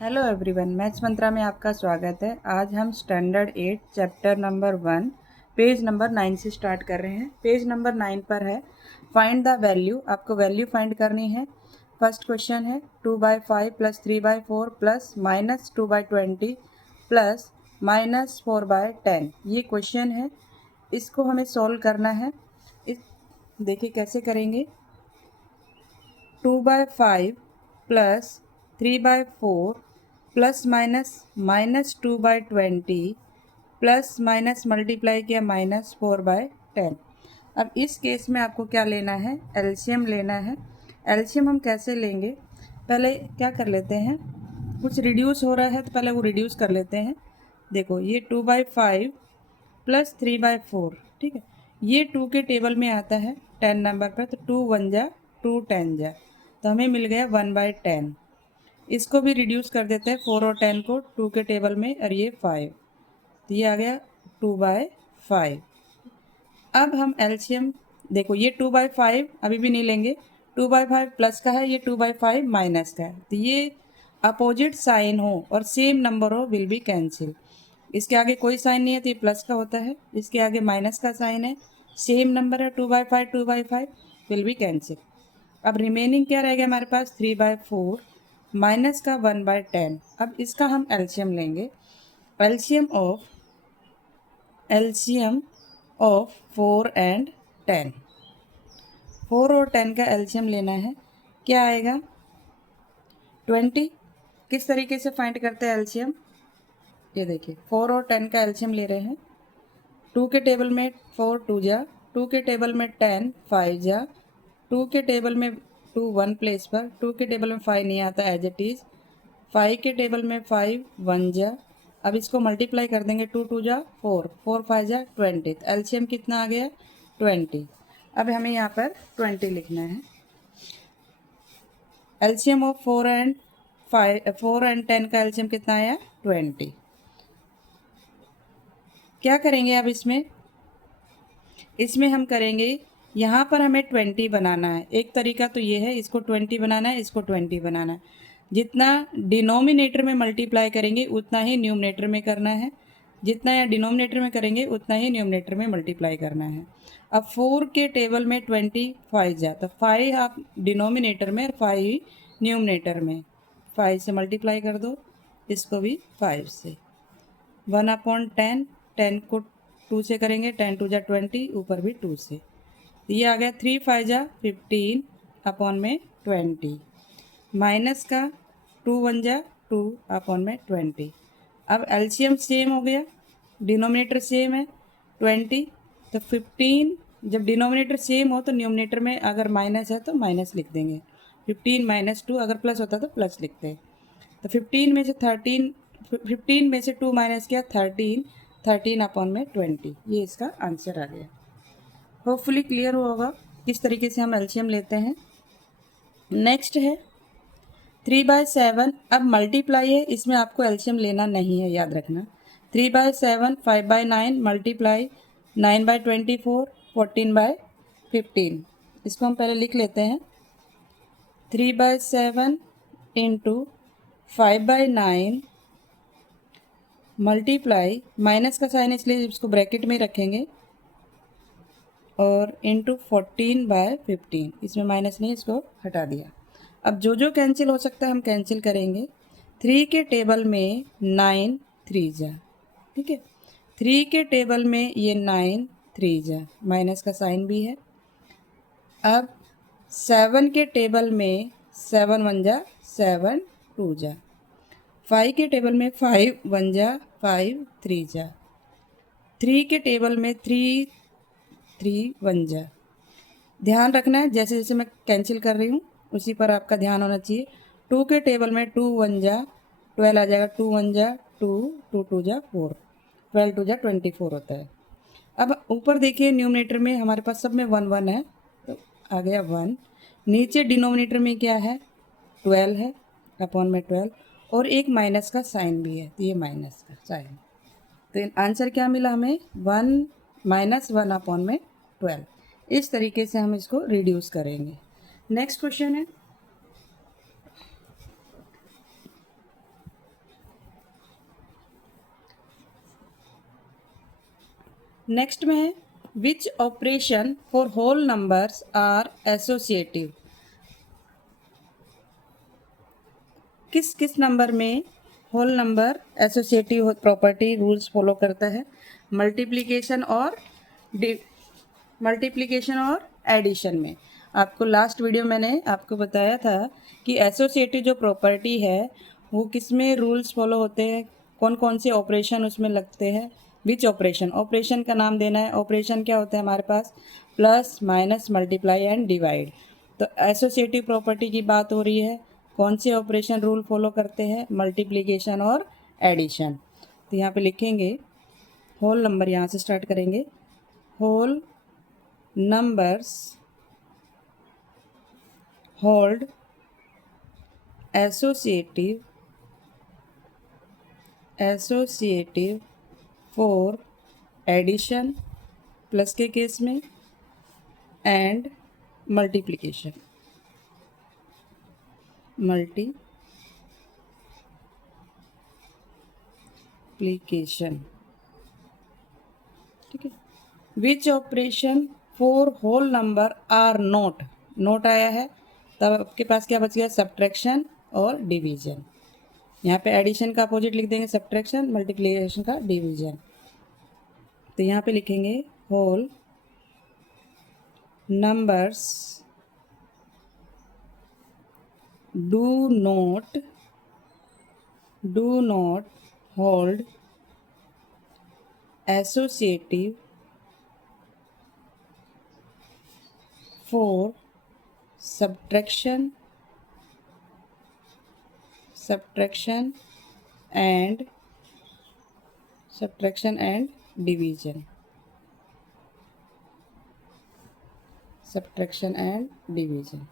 Hello everyone, maths मंत्रा में आपका स्वागत है। आज हम standard 8 chapter number 1 page number 9 से स्टार्ट कर रहे हैं। पेज नंबर 9 पर है फाइंड द वैल्यू। आपको वैल्यू फाइंड करनी है। फर्स्ट क्वेश्चन है 2/5 प्लस 3/4 प्लस -2/20 प्लस -4/10। ये क्वेश्चन है, इसको हमें सॉल्व करना है। इस देखिए कैसे करेंगे। 2/5 plus 3/4 plus minus -2/20 plus minus multiply किया -4/10। अब इस केस में आपको क्या लेना है, एलसीएम लेना है। एलसीएम हम कैसे लेंगे, पहले क्या कर लेते हैं, कुछ रिड्यूस हो रहा है तो पहले वो रिड्यूस कर लेते हैं। देखो ये 2/5 प्लस 3/4, ठीक है, ये 2 के टेबल में आता है 10 नंबर पर, तो 2 1 जा 2 10 जा, तो हमें मिल गया 1/10। इसको भी रिड्यूस कर देते हैं 4 और 10 को 2 के टेबल में, और ये 5, तो ये आ गया 2/5। अब हम एलसीएम देखो, ये 2/5 अभी भी नहीं लेंगे, 2/5 प्लस का है, ये 2/5 माइनस का है, तो ये अपोजिट साइन हो और सेम नंबर हो विल बी कैंसिल। इसके आगे कोई साइन नहीं है तो ये प्लस का होता है, इसके आगे माइनस का साइन है, सेम नंबर है 2/5 विल बी कैंसिल। अब रिमेनिंग क्या रह गया हमारे पास, 3/4 माइनस का 1/10। अब इसका हम एलसीएम लेंगे। एलसीएम ऑफ 4 एंड 10, 4 और 10 का एलसीएम लेना है। क्या आएगा, 20। किस तरीके से फाइंड करते हैं एलसीएम, ये देखिए 4 और 10 का एलसीएम ले रहे हैं। 2 के टेबल में 4 2 जा, 2 के टेबल में 10 5 जा, 2 के टेबल में 2 1 प्लेस पर, 2 के टेबल में 5 नहीं आता एज इट इज़, 5 के टेबल में 5 1 जा। अब इसको मल्टीप्लाई कर देंगे, 2 2 जा 4, 4 5 जा 20, एलसीएम कितना आ गया 20। अब हमें यहाँ पर 20 लिखना है। एलसीएम ऑफ 4 एंड 10 का एलसीएम कितना आया 20। क्या करेंगे अब इसमें हम करेंगे, यहाँ पर हमें 20 बनाना है। एक तरीका तो ये है, इसको 20 बनाना है, इसको 20 बनाना है। जितना डिनोमिनेटर में मल्टीप्लाई करेंगे उतना ही न्यूमरेटर में करना है, जितना या डिनोमिनेटर में करेंगे उतना ही न्यूमरेटर में मल्टीप्लाई करना है। अब 4 के टेबल में 20 5 जाता, 5 आप डिनोमिनेटर में और 5 न्यूमरेटर में, 5 से मल्टीप्लाई कर दो, इसको भी 5 से। 1/10, 10 को 2 से करेंगे, 10 2 जा 20, ऊपर भी 2 से, ये आ गया 3 5 जा 15 अपॉन में 20, माइनस का 2 1 जा 2 अपॉन में 20। अब एलसीएम सेम हो गया, डिनोमिनेटर सेम है 20, तो 15, जब डिनोमिनेटर सेम हो तो न्यूमिनेटर में अगर माइनस है तो माइनस लिख देंगे, 15 - 2, अगर प्लस होता तो प्लस लिखते हैं। तो 15 में से 2 माइनस किया 13, 13 अपॉन में 20, ये इसका आंसर आ गया। होपफुली क्लियर होगा किस तरीके से हम एलसीएम लेते हैं। नेक्स्ट है 3/7। अब मल्टीप्लाई है, इसमें आपको एलसीएम लेना नहीं है, याद रखना। 3/7 5/9 मल्टीप्लाई 9/24 14/15। इसको हम पहले लिख लेते हैं। 3/7 इंटू 5/9 मल्टीप्लाई, माइनस का साइन इसलिए इसको ब्रैकेट में रखेंगे, और इंटू 14/15, इसमें माइनस नहीं, इसको हटा दिया। अब जो जो कैंसिल हो सकता है हम कैंसिल करेंगे। 3 के टेबल में 9 3 जा, ठीक है, 3 के टेबल में ये 9 3 जा, माइनस का साइन भी है। अब 7 के टेबल में 7 1 जा 7 2 जा, 5 के टेबल में 5 1 जा 5 3 जा, 3 के टेबल में 3 3 1 जा। ध्यान रखना है, जैसे जैसे मैं कैंसिल कर रही हूँ उसी पर आपका ध्यान होना चाहिए। 2 के टेबल में 2 1 जा 12 आ जाएगा, 2 1 जा 2 2 2 जा 4, 12 2 जा 24 होता है। अब ऊपर देखिए न्यूमिनेटर में हमारे पास सब में 1 1 है, तो आ गया 1। नीचे डिनोमिनेटर में क्या है 12 है अपॉन में 12, और एक माइनस का साइन भी है, तो ये माइनस का साइन, तो आंसर क्या मिला हमें 1 -1 अपॉन में 12। इस तरीके से हम इसको रिड्यूस करेंगे। नेक्स्ट क्वेश्चन है नेक्स्ट में है which operation for whole numbers are associative. किस किस नंबर में whole number associative property rules follow करता है? मल्टीप्लिकेशन और एडिशन में। आपको लास्ट वीडियो मैंने आपको बताया था कि एसोसिएटिव जो प्रॉपर्टी है वो किस में रूल्स फॉलो होते हैं, कौन कौन से ऑपरेशन उसमें लगते हैं। विच ऑपरेशन, ऑपरेशन का नाम देना है। ऑपरेशन क्या होता है हमारे पास? Plus, minus, multiply and divide. तो एसोसिएटिव प्रॉपर्टी की बात हो रही है, कौन से ऑपरेशन रूल फॉलो करते हैं? मल्टीप्लिकेशन और एडिशन। तो यहाँ पे लिखेंगे होल नंबर, यहाँ से स्टार्ट करेंगे। Whole numbers hold associative for addition plus के केस में एंड मल्टीप्लिकेशन। ठीक है। Which operation for whole number are not, not आया है तब आपके पास क्या बच गया? सब्ट्रैक्शन और डिवीजन। यहाँ पे एडिशन का अपोजिट लिख देंगे सब्ट्रैक्शन, मल्टीप्लिकेशन का डिवीजन। तो यहाँ पे लिखेंगे whole numbers do not hold associative for subtraction and division.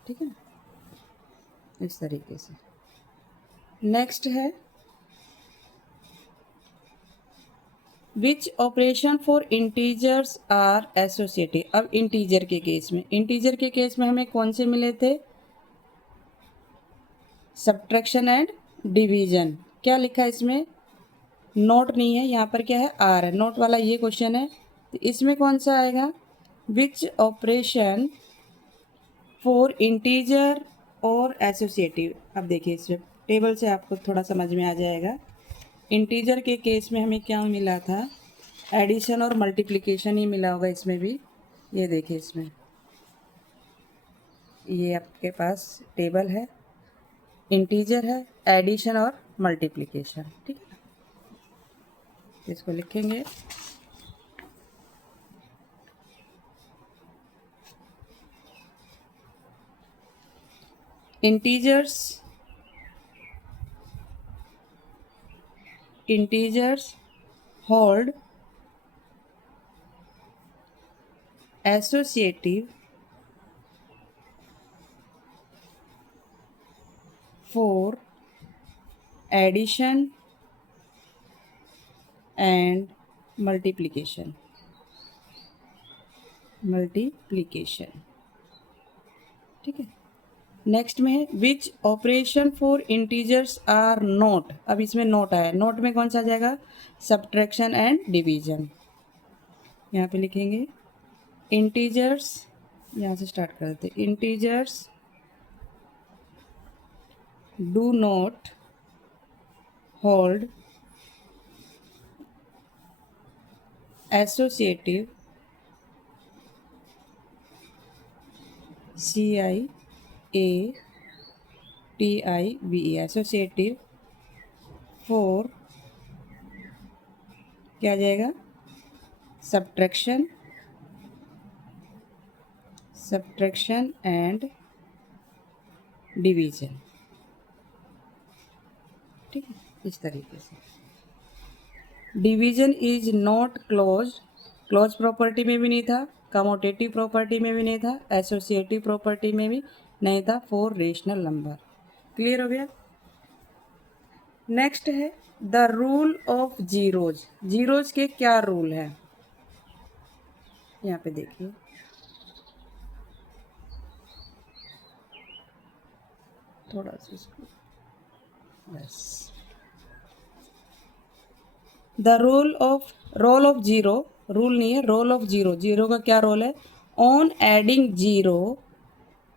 ठीक है, इस तरीके से। नेक्स्ट है which operation for integers are associative. अब इंटीजर के केस में हमें कौन से मिले थे? Subtraction and division. क्या लिखा है इसमें? नोट नहीं है, यहाँ पर क्या है? आर है। नोट वाला ये क्वेश्चन है, तो इसमें कौन सा आएगा? विच ऑपरेशन फॉर इंटीजर और एसोसिएटिव। अब देखिए इसमें टेबल से आपको थोड़ा समझ में आ जाएगा। इंटीजर के केस में हमें क्या मिला था? एडिशन और मल्टीप्लिकेशन ही मिला होगा इसमें भी। ये देखिए इसमें ये आपके पास टेबल है, इंटीजर है, एडिशन और मल्टीप्लिकेशन। ठीक है, इसको लिखेंगे integers hold associative for addition and multiplication। ठीक है। नेक्स्ट में है which operation for integers are not. अब इसमें नोट आया, नोट में कौन सा आ जाएगा? Subtraction and division. यहाँ पे लिखेंगे इंटीजर्स, यहाँ से स्टार्ट करते हैं। Integers do not hold associative CIATIVE associative for क्या आ जाएगा? Subtraction and division. ठीक है, इस तरीके से। Division is not close property में भी नहीं था, कमोटेटिव प्रॉपर्टी में भी नहीं था, एसोसिएटिव प्रॉपर्टी में भी नहीं था फॉर रेशनल नंबर। क्लियर हो गया। नेक्स्ट है the rule of zeros. Zeros के क्या रूल है? यहाँ पे देखिए थोड़ा सा इसको, बस। The role of zero rule नहीं है, रोल ऑफ जीरो। जीरो का क्या रोल है? On adding zero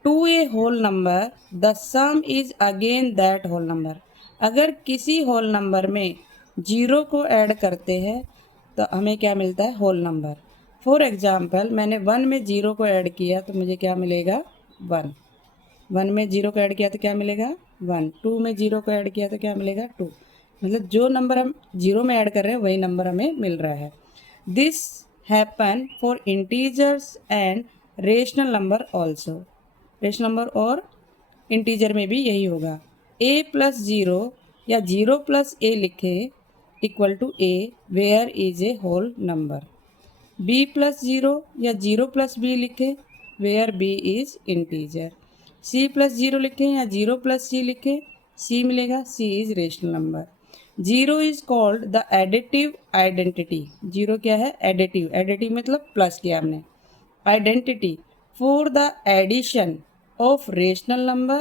to a whole number the sum is again that whole number. अगर किसी होल नंबर में जीरो को ऐड करते हैं तो हमें क्या मिलता है? Whole number. फॉर एग्जाम्पल मैंने 1 में जीरो को ऐड किया तो मुझे क्या मिलेगा? 1। 1 में जीरो को ऐड किया तो क्या मिलेगा? 1। 2 में जीरो को ऐड किया तो क्या मिलेगा? 2। मतलब जो नंबर हम जीरो में ऐड कर रहे हैं वही नंबर हमें मिल रहा है। This happen for integers and rational number also. Rational number और इंटीजर में भी यही होगा। ए प्लस जीरो या जीरो प्लस ए लिखे equal to A where is A whole number. B plus zero या जीरो प्लस बी लिखे where B is integer. C plus zero लिखें या जीरो प्लस सी लिखें, सी मिलेगा, C is rational number. Zero is called the additive identity. Zero क्या है? Additive. Additive मतलब plus किया हमने। Identity for the addition of rational number.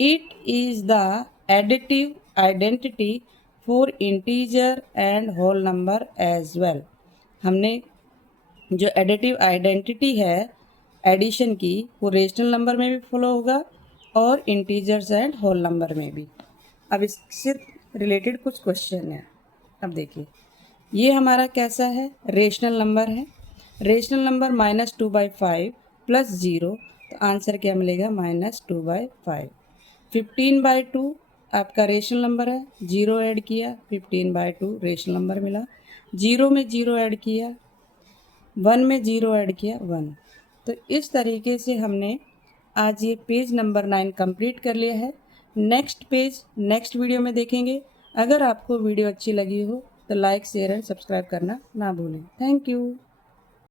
It is the additive identity for integer and whole number as well. हमने जो additive identity है addition की वो रेशनल नंबर में भी फॉलो होगा और इंटीजर्स एंड होल नंबर में भी। अब इससे रिलेटेड कुछ क्वेश्चन है। अब देखिए ये हमारा कैसा है? रेशनल नंबर है। रेशनल नंबर -2/5 प्लस ज़ीरो, तो आंसर क्या मिलेगा? -2/5। 15/2 आपका रेशनल नंबर है, जीरो ऐड किया 15/2 रेशनल नंबर मिला। जीरो में जीरो ऐड किया, 1 में जीरो ऐड किया 1। तो इस तरीके से हमने आज ये पेज नंबर 9 कंप्लीट कर लिया है। नेक्स्ट पेज नेक्स्ट वीडियो में देखेंगे। अगर आपको वीडियो अच्छी लगी हो तो लाइक शेयर एंड सब्सक्राइब करना ना भूलें। Thank you.